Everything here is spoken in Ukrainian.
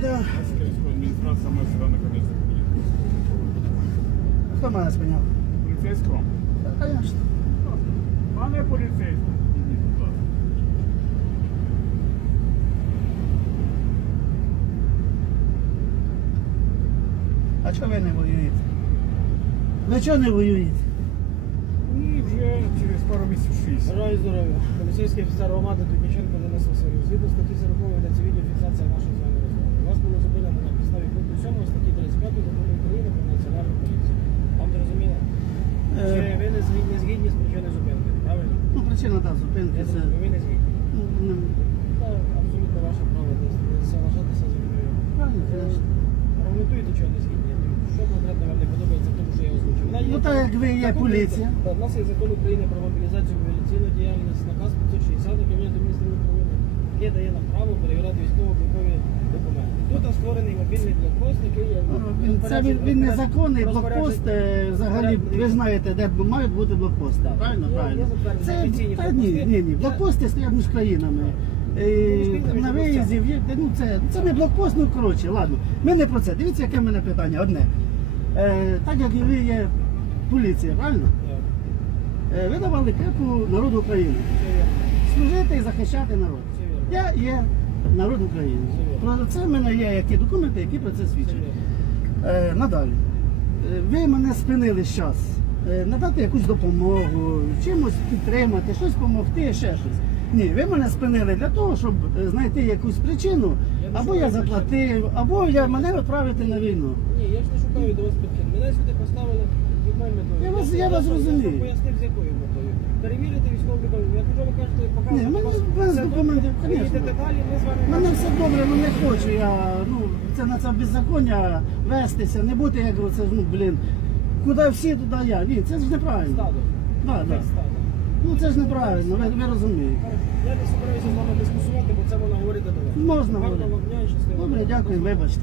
Да. Скрипська адміністрація має сюди наконець Хто мене спиняв? Поліцейського? Так, звісно. Пане поліцейський. А чого ви не воюєте? Ви чого не воюєте? Ні, вже через пару місяців шість. Бажаю здоров'я. Поліцейський офіцер громади Дубіченко Денис Васильович. Згідно статті 40 ведеться відеофіксація нашої з вами. Вас було зупинено на підставі пункту 7 статті 35 закону України про національну поліцію. Вам зрозуміло? Чи Е, ви не згідні, не згідні з причиною зупинки? Правильно? ну, причина да, зупинки Я це. ви не згідні. ну, не- Та абсолютно ваше право десь залишатися з мною. Правильно, звісно. Аргументуєте, чого не згідні. Що конкретно вам не подобається в тому, що я озвучив? У мене Ну, так як ви є закон- поліція. Так, У нас є закон України про мобілізацію мобілізаційну діяльність, наказ 560 Кабінету міністрів України, дає нам право перевіряти військово-облікові документи. Тут створений мобільний блокпост, який є Ну, він- Це він, він незаконний блокпост. е, Взагалі, ви знаєте, де мають бути блокпости. Правильно, правильно. Це та ні, ні, ні. Блокпости стоять між країнами. Е, На виїзді, є- ну це, це не блокпост, ну коротше, ладно. Ми не про це. Дивіться, яке в мене питання одне. Е, так як і ви є поліція, правильно? Е, ви давали кепу народу України. Служити і захищати народ. Вірно. Я є народ України. Про це в мене є які документи, які про це свідчать. Е, надалі. Е, Ви мене спинили зараз. Надати якусь допомогу, чимось підтримати, щось допомогти, ще щось. Ні, ви мене спинили для того, щоб е, знайти якусь причину, або я заплатив, або я мене відправити на війну. Ні, я ж не шукаю до вас причин. Мене сюди поставили метою. Я вас- я вас розумію. пояснив, з якою метою. Перевірити військову документ. Якщо ви кажете, Ні, мене без документів, ви звісно. їдете далі, ми з вами... У мене все добре, але не хочу. Я ну це на це беззаконня вестися, не бути як це ну блін. Куди всі, туди я. Ні, це ж неправильно. Стадо. Да, стадо. Ну це ж неправильно, ви, ви розумієте. Я не собираюся з вами дискусувати, бо це можна говорити до вас. Можна Гарного говорити. дня і щасливого. Добре, дякую, вибачте.